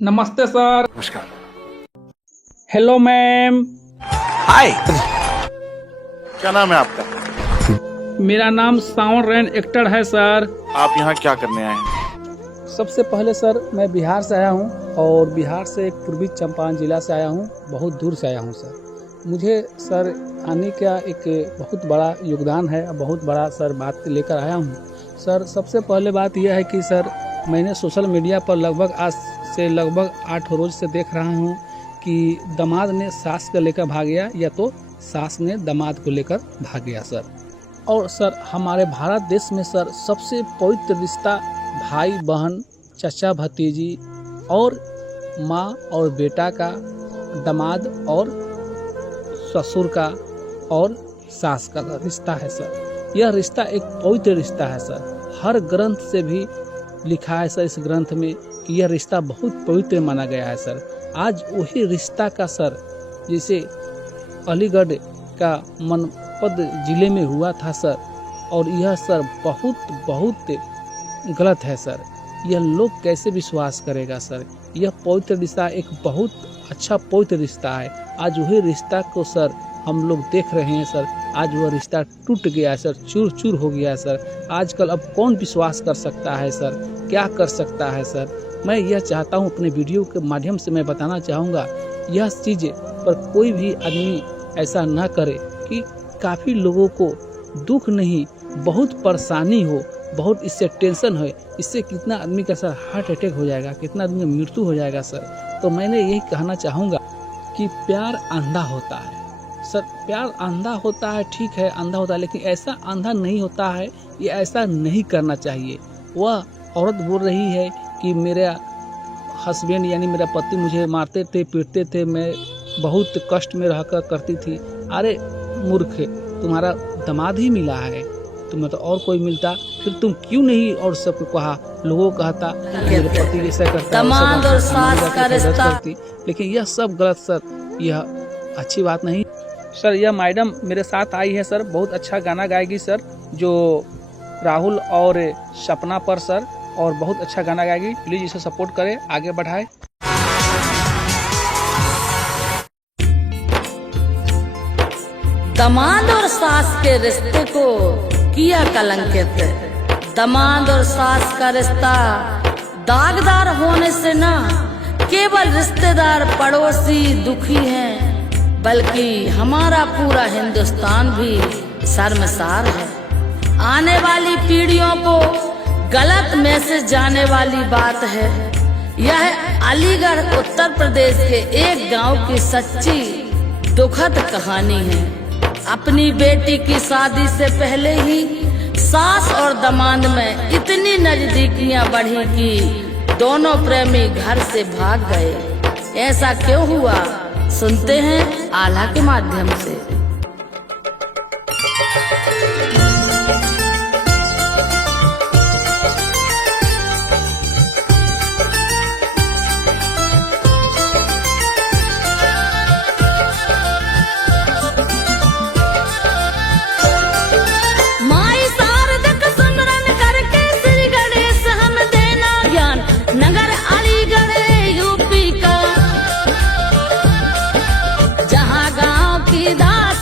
नमस्ते सर। नमस्कार। Hello ma'am. Hi. क्या नाम है आपका? मेरा नाम सावन रैन एक्टर है सर। आप यहाँ क्या करने आए हैं? सबसे पहले सर मैं बिहार से आया हूँ और बिहार से एक पूर्वी चंपारण जिला से आया हूँ, बहुत दूर से आया हूँ सर। मुझे सर आने का एक बहुत बड़ा योगदान है, बहुत बड़ा सर बात लेकर आया हूँ सर। सबसे पहले बात यह है कि सर मैंने सोशल मीडिया पर लगभग आज से लगभग 8 रोज से देख रहा हूँ कि दामाद ने सास को लेकर भाग गया या तो सास ने दामाद को लेकर भाग गया सर। और सर हमारे भारत देश में सर सबसे पवित्र रिश्ता भाई बहन, चचा भतीजी और माँ और बेटा का, दामाद और ससुर का और सास का रिश्ता है सर। यह रिश्ता एक पवित्र रिश्ता है सर। हर ग्रंथ से भी लिखा है सर इस ग्रंथ में कि यह रिश्ता बहुत पवित्र माना गया है सर। आज वही रिश्ता का सर जैसे अलीगढ़ का मनपद जिले में हुआ था सर, और यह सर बहुत गलत है सर। यह लोग कैसे विश्वास करेगा सर। यह पवित्र रिश्ता एक बहुत अच्छा पवित्र रिश्ता है। आज वही रिश्ता को सर हम लोग देख रहे हैं सर। आज वह रिश्ता टूट गया है सर, चूर चूर हो गया है सर। आजकल अब कौन विश्वास कर सकता है सर, क्या कर सकता है सर। मैं यह चाहता हूं, अपने वीडियो के माध्यम से मैं बताना चाहूँगा यह चीज़ पर कोई भी आदमी ऐसा ना करे कि काफ़ी लोगों को दुख नहीं, बहुत परेशानी हो, बहुत इससे टेंशन हो। इससे कितना आदमी का सर हार्ट अटैक हो जाएगा, कितना आदमी का मृत्यु हो जाएगा सर। तो मैंने यही कहना चाहूँगा कि प्यार अंधा होता है सर। प्यार अंधा होता है, ठीक है अंधा होता है, लेकिन ऐसा अंधा नहीं होता है। ये ऐसा नहीं करना चाहिए। वह औरत बोल रही है कि मेरा हस्बैंड यानी मेरा पति मुझे मारते थे, पीटते थे, मैं बहुत कष्ट में रहकर करती थी। अरे मूर्ख, तुम्हारा दामाद ही मिला है, तुम्हें तो और कोई मिलता फिर तुम क्यों नहीं और सबको कहा, लोगों को कहता मेरे पति ऐसा करता, दामाद और सास का रिश्ता। लेकिन यह सब गलत सर, यह अच्छी बात नहीं सर। यह मैडम मेरे साथ आई है सर, बहुत अच्छा गाना गाएगी सर, जो राहुल और सपना पर सर, और बहुत अच्छा गाना गाएगी। प्लीज इसे सपोर्ट करें, आगे बढ़ाएं। दामाद और सास के रिश्ते को किया कलंकित। दामाद और सास का रिश्ता दागदार होने से ना केवल रिश्तेदार पड़ोसी दुखी हैं, बल्कि हमारा पूरा हिंदुस्तान भी शर्मसार है। आने वाली पीढ़ियों को गलत मैसेज जाने वाली बात है। यह अलीगढ़ उत्तर प्रदेश के एक गांव की सच्ची दुखद कहानी है। अपनी बेटी की शादी से पहले ही सास और दामाद में इतनी नजदीकियां बढ़ी कि दोनों प्रेमी घर से भाग गए। ऐसा क्यों हुआ, सुनते हैं आला के माध्यम से। नगर अलीगढ़ यूपी का, जहाँ गांव की दास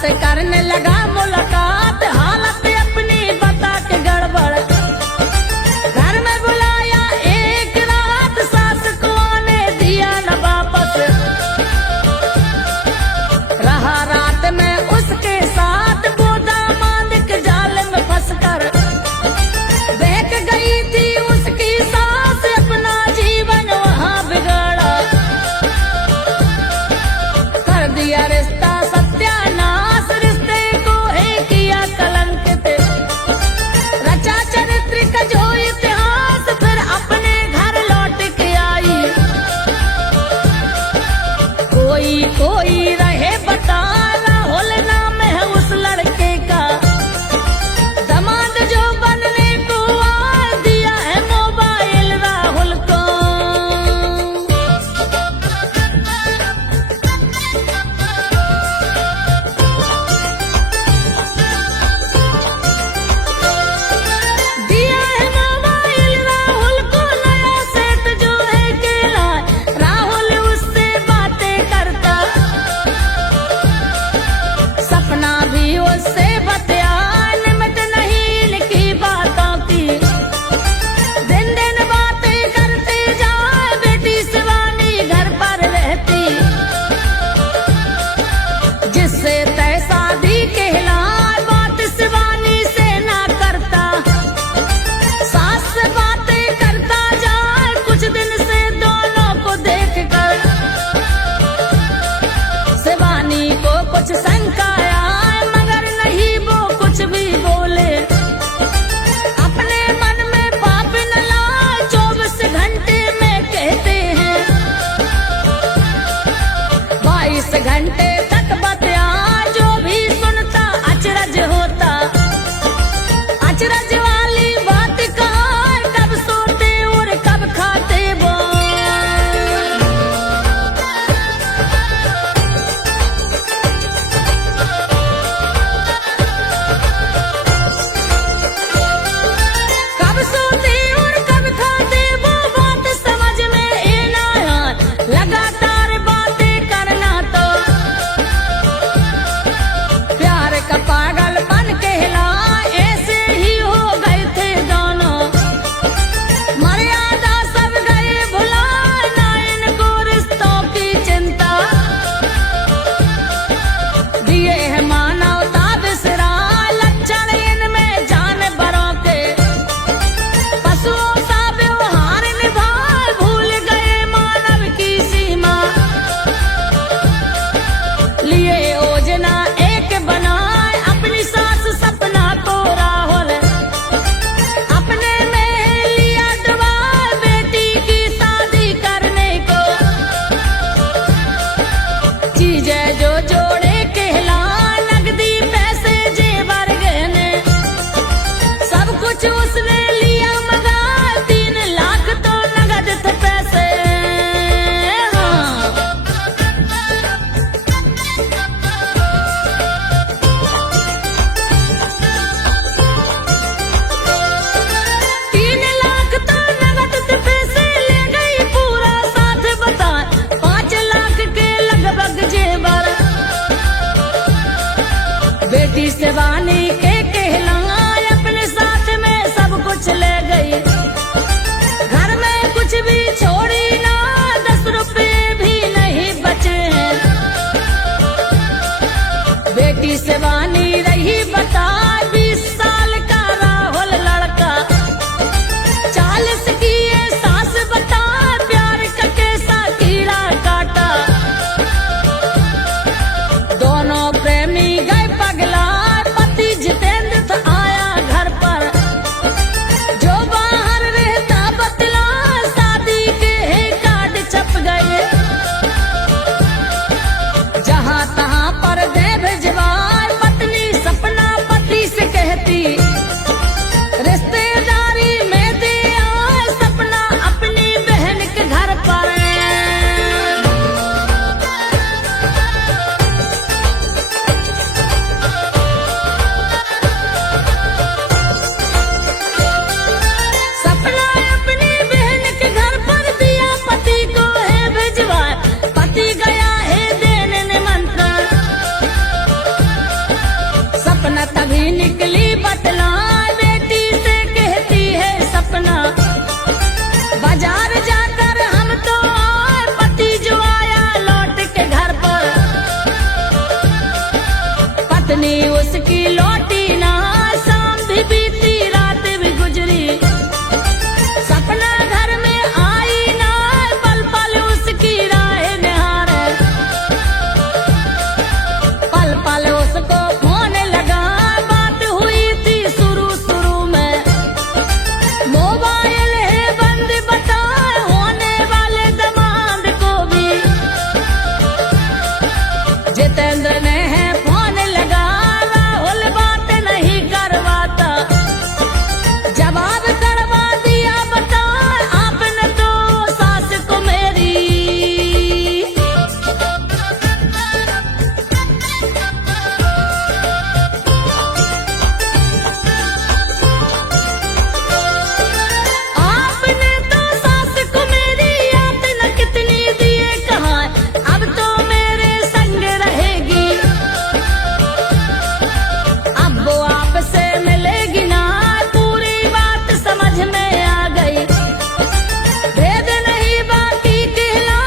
से करने लगा मुलाकात, हालत अपनी बता के गड़बड़। घर में बुलाया एक रात, सास को आने दिया न वापस। रहा रात में उसके साथ, वो दामाद के जाल में फंसकर। बहक गई थी उसकी सास, अपना जीवन वहां बिगाड़ा। कर दिया रिश्ता सत्यानाश, रिश्ते को है किया कलंकित। रचा चरित्र का जो इतिहास, फिर अपने घर लौट के आई। कोई कोई रहे बता, राहुल नाम है उस लड़के का। दामाद जो बनने को आए, दिया है मोबाइल राहुल को। दिया है मोबाइल राहुल को, नया सेट जो है केला। राहुल उससे बातें करता, सपना भी उससे बतिया। निमित नहीं इनकी बातों की, दिन दिन बातें करते जाए। बेटी शिवानी घर पर रहती, जिससे तय शादी कहलाए। बात शिवानी से ना करता, सास से बातें करता जाए। कुछ दिन से दोनों को देख कर शिवानी को कुछ शंका आए, मगर नहीं वो कुछ भी बोले। अपने मन में पाप न लाए, 24 घंटे में कहते हैं। 22 घंटे तक बतिया, जो भी सुनता अचरज होता। अचरज वाली बात कहाँ, कब सोते और कब खाते वो। कब सोते और कब खाते वो, बात समझ में ए ना आया। लगातार बातें करना तो प्यार का पागलपन कहला। ऐसे ही हो गए थे दोनों, मर्यादा सब गए भुला। ना इनको रिश्तों की चिंता, दिए है मानवता बिसरा। लक्षण इनमें जानवरों के, पशुओं सा व्यवहार निभाए। भूल गए मानव की सीमा, लिए योजना एक बनाए। अपनी सास सपना को राहुल अपने में लिया दबाए। बेटी की शादी करने को चीजें जो जोड़े कहलाए। नगदी पैसे जेवर गहने, सब कुछ उसने लिया मगर। 3 लाख तो नगद थे पैसे। हाँ। 3 लाख तो नगद थे पैसे, ले गई पूरा साथ बता। 5 लाख के लगभग जेवर, बेटी शिवानी के कहलाए। अपने साथ में सब कुछ ले गई, घर में कुछ भी छोड़ी ना। 10 रुपए भी नहीं बचे हैं। बेटी शिवानी रही बता, 20 साल का राहुल लड़का। 40 की ये सास बता, प्यार का कैसा कीड़ा काटा। दोनों प्रेमी गए पगला, पति जितेंद्र था आया घर पर। जो बाहर रहता बतला, शादी के है कार्ड छप गए। जहां तहां पर दे भिजवाए, पत्नी सपना तभी निकली बतला, बेटी से कहती है सपना, बाजार जाकर हम तो आए, पति जो आया लौट के घर पर, पत्नी उसकी लौटी ना, शाम भी बीती रात भी गुजरी, सपना घर में आई ना, पल पल उसकी राह निहारे, पल पल उसको फोन लगा, बात हुई थी शुरू शुरू में, मोबाइल है बंद बताए, होने वाले दामाद को भी, जितेंद्र ने है फोन लगा, राहुल बात नहीं करवाता, जवाब करवा दिया बता आपने तो सास को मेरी। आपने तो सास को मेरी याद न कितनी दिए कहाँ, अब तो मेरे संग रहेगी, अब वो आपसे मिलेगी ना, पूरी बात समझ में आ गई, भेद नहीं बाकी कहला,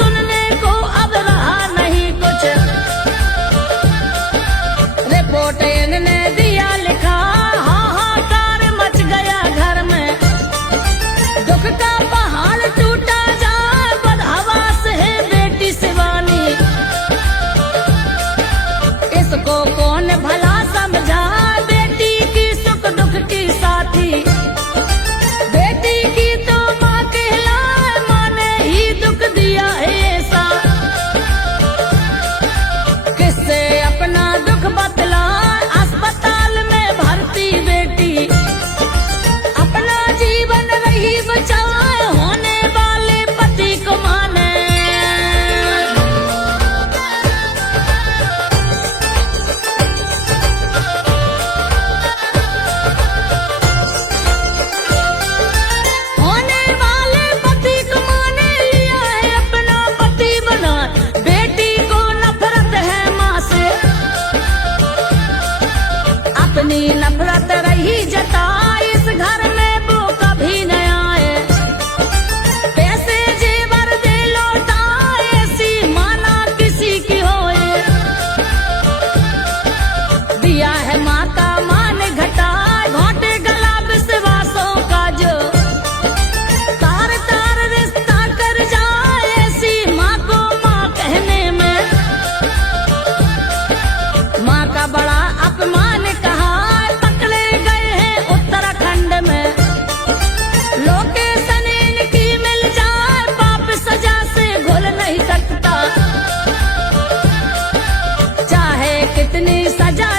सुनने को अब रहा नहीं कुछ, रिपोर्ट इनने दिया लिखा, हाहाकार मच गया घर में, दुख का पहाड़ टूटा जाए, बदहवास है बेटी शिवानी, इसको कौन भला समझा, बेटी की सुख दुख की साथी, बेटी की तो माँ कहलाए, माँ ने ही दुख दिया है ऐसा, किससे अपना दुख बतला, अस्पताल में भर्ती बेटी, अपना जीवन रही बचाए, होने वाले पति को माने। होने वाले पति को माने, लिया है अपना पति बना, बेटी को नफरत है माँ से, अपनी नफरत रही जता, इस घर में वो कभी न आए, पैसे जेवर दे लौटा, ऐसी माना किसी की होए, दिया है माँ का मान घटा, घोटे गला विश्वासों का जो, तार तार रिश्ता कर जाए, ऐसी माँ को माँ कहने में, माँ का बड़ा अपमान कहा, पकड़े गए हैं उत्तराखंड में, लोकेशन इनकी मिल जाए, पाप सजा से घुल नहीं सकता, चाहे कितनी सजा